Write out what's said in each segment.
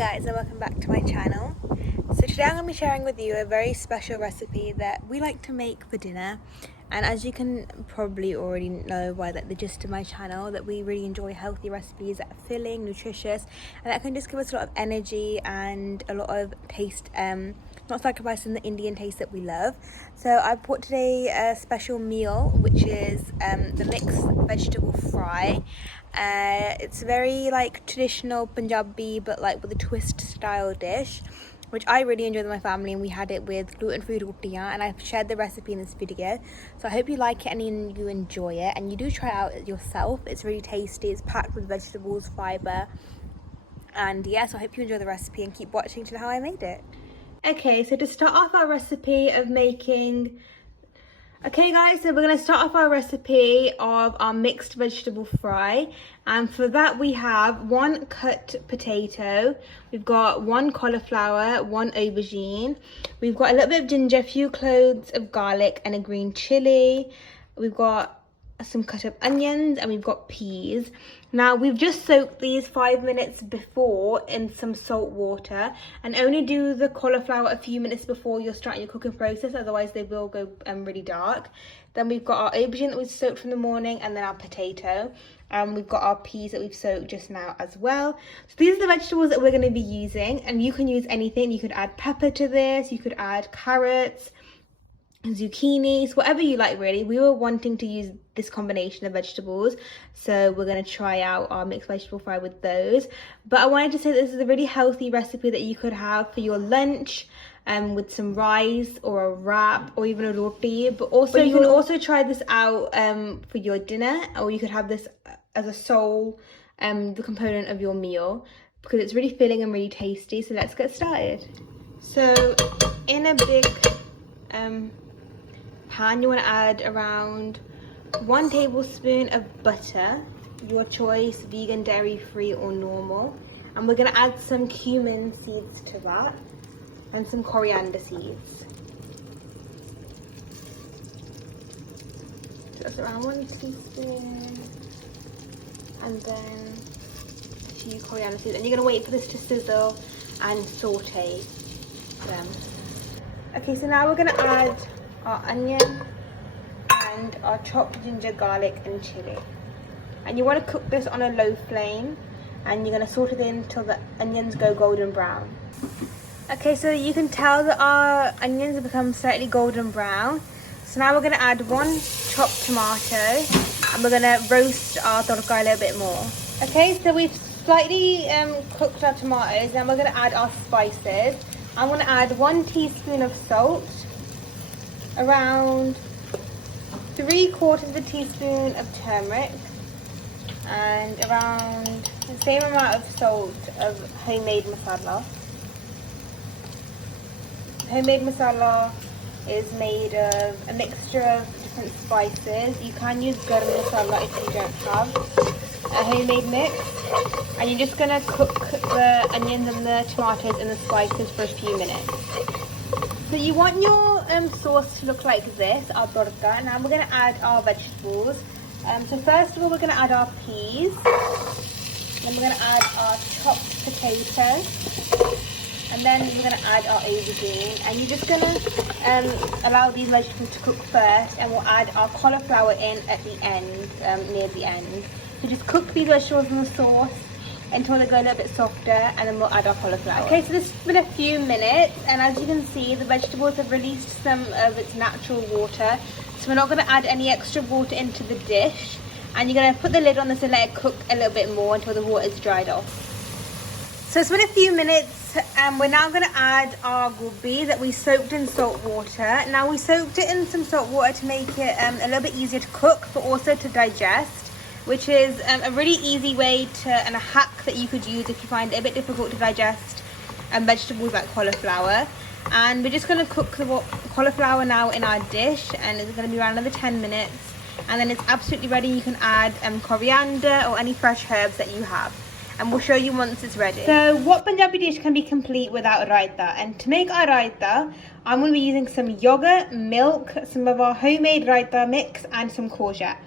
guys, and welcome back to my channel. So today I'm going to be sharing with you a very special recipe that we like to make for dinner. And as you can probably already know by the gist of my channel, that we really enjoy healthy recipes that are filling, nutritious, and that can just give us a lot of energy and a lot of taste, not sacrificing the Indian taste that we love. So I brought today a special meal, which is the mixed vegetable fry. It's very like traditional Punjabi, but like with a twist style dish, which I really enjoyed with my family, and we had it with gluten-free roti, and I've shared the recipe in this video. So I hope you like it and you enjoy it, and you do try it out yourself. It's really tasty. It's packed with vegetables, fibre, and yeah, so I hope you enjoy the recipe and keep watching to know how I made it. Okay, so to start off our recipe of making... Okay guys, so we're going to start off our recipe of our mixed vegetable fry, and for that we have 1 cut potato, we've got 1 cauliflower, 1 aubergine, we've got a little bit of ginger, a few cloves of garlic and a green chilli, we've got some cut up onions, and we've got peas. Now we've just soaked these 5 minutes before in some salt water, and only do the cauliflower a few minutes before you're starting your cooking process, otherwise they will go really dark. Then we've got our aubergine that we've soaked from the morning, and then our potato, and we've got our peas that we've soaked just now as well. So these are the vegetables that we're going to be using, and you can use anything. You could add pepper to this, you could add carrots, zucchinis, whatever you like really. We were wanting to use this combination of vegetables, so we're going to try out our mixed vegetable fry with those. But I wanted to say that this is a really healthy recipe that you could have for your lunch, with some rice or a wrap or even a roti. But you can also try this out for your dinner, or you could have this as a sole the component of your meal, because it's really filling and really tasty. So let's get started. So in a big pan, you want to add around 1 tablespoon of butter, your choice, vegan, dairy free or normal, and we're going to add some cumin seeds to that and some coriander seeds. So that's around 1 teaspoon, and then a few coriander seeds, and you're going to wait for this to sizzle and saute them. Okay, so now we're going to add our onion and our chopped ginger, garlic and chili, and you want to cook this on a low flame, and you're going to saute it in until the onions go golden brown. Okay, so you can tell that our onions have become slightly golden brown. So now we're going to add 1 chopped tomato, and we're going to roast our tadka a little bit more. Okay, so we've slightly cooked our tomatoes, and we're going to add our spices. I'm going to add 1 teaspoon of salt, around 3/4 teaspoon of turmeric, and around the same amount of salt of homemade masala. Homemade masala is made of a mixture of different spices. You can use garam masala if you don't have a homemade mix. And you're just going to cook the onions and the tomatoes and the spices for a few minutes. So you want your sauce to look like this, our tadka. Now we're going to add our vegetables. So first of all, we're going to add our peas. Then we're going to add our chopped potato. And then we're going to add our aubergine. And you're just going to allow these vegetables to cook first, and we'll add our cauliflower in at the end, near the end. So just cook these vegetables in the sauce until they go a little bit softer, and then we'll add our cauliflower. Okay, so this has been a few minutes, and as you can see, the vegetables have released some of its natural water. So we're not going to add any extra water into the dish, and you're going to put the lid on this and let it cook a little bit more until the water is dried off. So it's been a few minutes, and we're now going to add our gobi that we soaked in salt water. Now we soaked it in some salt water to make it a little bit easier to cook, but also to digest, which is a really easy way and a hack that you could use if you find it a bit difficult to digest vegetables like cauliflower. And we're just going to cook the cauliflower now in our dish, and it's going to be around another 10 minutes, and then it's absolutely ready. You can add coriander or any fresh herbs that you have, and we'll show you once it's ready. So what Punjabi dish can be complete without raita? And to make our raita, I'm going to be using some yogurt, milk, some of our homemade raita mix, and some courgette.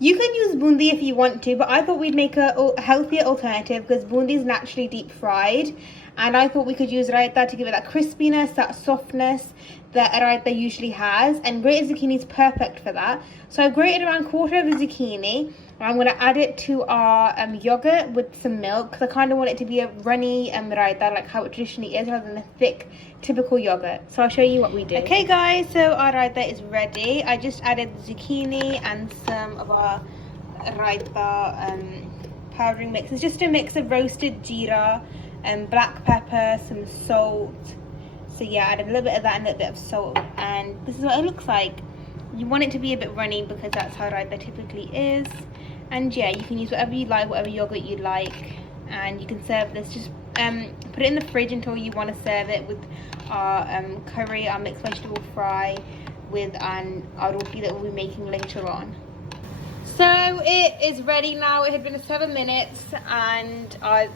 You can use bundi if you want to, but I thought we'd make a healthier alternative because bundi is naturally deep fried, and I thought we could use raita to give it that crispiness, that softness that a raita usually has, and grated zucchini is perfect for that. So I've grated around 1/4 of a zucchini. I'm going to add it to our yogurt with some milk, because I kind of want it to be a runny raita like how it traditionally is, rather than a thick typical yogurt. So I'll show you what we do. Okay guys, so our raita is ready. I just added the zucchini and some of our raita powdering mix. It's just a mix of roasted jeera and black pepper, some salt. So yeah, I added a little bit of that and a little bit of salt, and this is what it looks like. You want it to be a bit runny because that's how raita typically is. And yeah, you can use whatever you like, whatever yogurt you like, and you can serve this. Just put it in the fridge until you want to serve it with our curry, our mixed vegetable fry, with our roti that we'll be making later on. So it is ready now. It had been 7 minutes, and our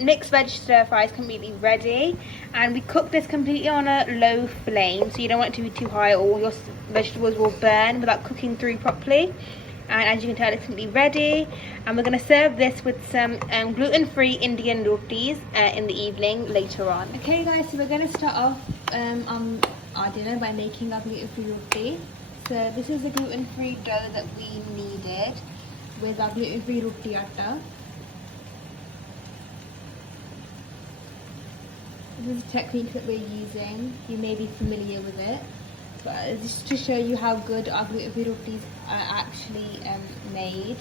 mixed veg stir fry is completely ready. And we cooked this completely on a low flame, so you don't want it to be too high, or all your vegetables will burn without cooking through properly. And as you can tell, it's completely ready, and we're going to serve this with some gluten-free Indian rotis in the evening later on. Okay guys, so we're going to start off on our dinner by making our gluten-free roti. So this is the gluten-free dough that we needed with our gluten-free roti atta. This is a technique that we're using. You may be familiar with it, but just to show you how good our gluten-free rotis are actually made,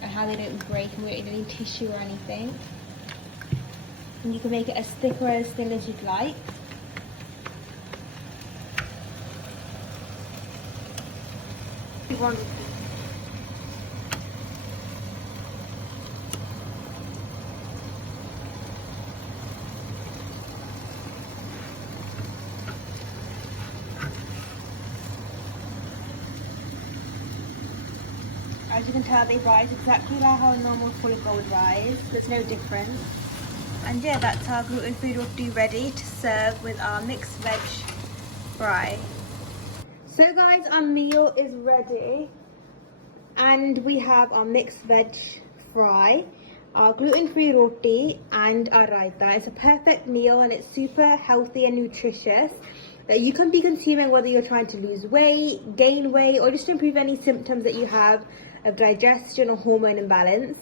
and how they don't break and we don't need any tissue or anything. And you can make it as thick or as thin as you'd like. As you can tell, they rise exactly like how a normal fulika would rise. There's no difference. And yeah, that's our gluten-free roti ready to serve with our mixed veg fry. So guys, our meal is ready, and we have our mixed veg fry, our gluten-free roti, and our raita. It's a perfect meal, and it's super healthy and nutritious that you can be consuming whether you're trying to lose weight, gain weight, or just improve any symptoms that you have of digestion or hormone imbalance.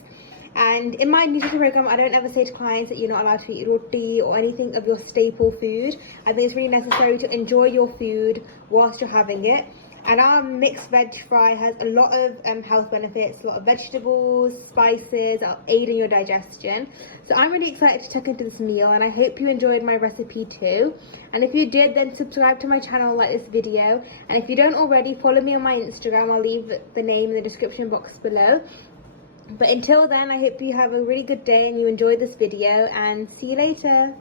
And in my nutrition program, I don't ever say to clients that you're not allowed to eat roti or anything of your staple food. I think it's really necessary to enjoy your food whilst you're having it. And our mixed veg fry has a lot of health benefits, a lot of vegetables, spices, that'll aid in your digestion. So I'm really excited to check into this meal, and I hope you enjoyed my recipe too. And if you did, then subscribe to my channel, like this video. And if you don't already, follow me on my Instagram. I'll leave the name in the description box below. But until then, I hope you have a really good day and you enjoyed this video, and see you later.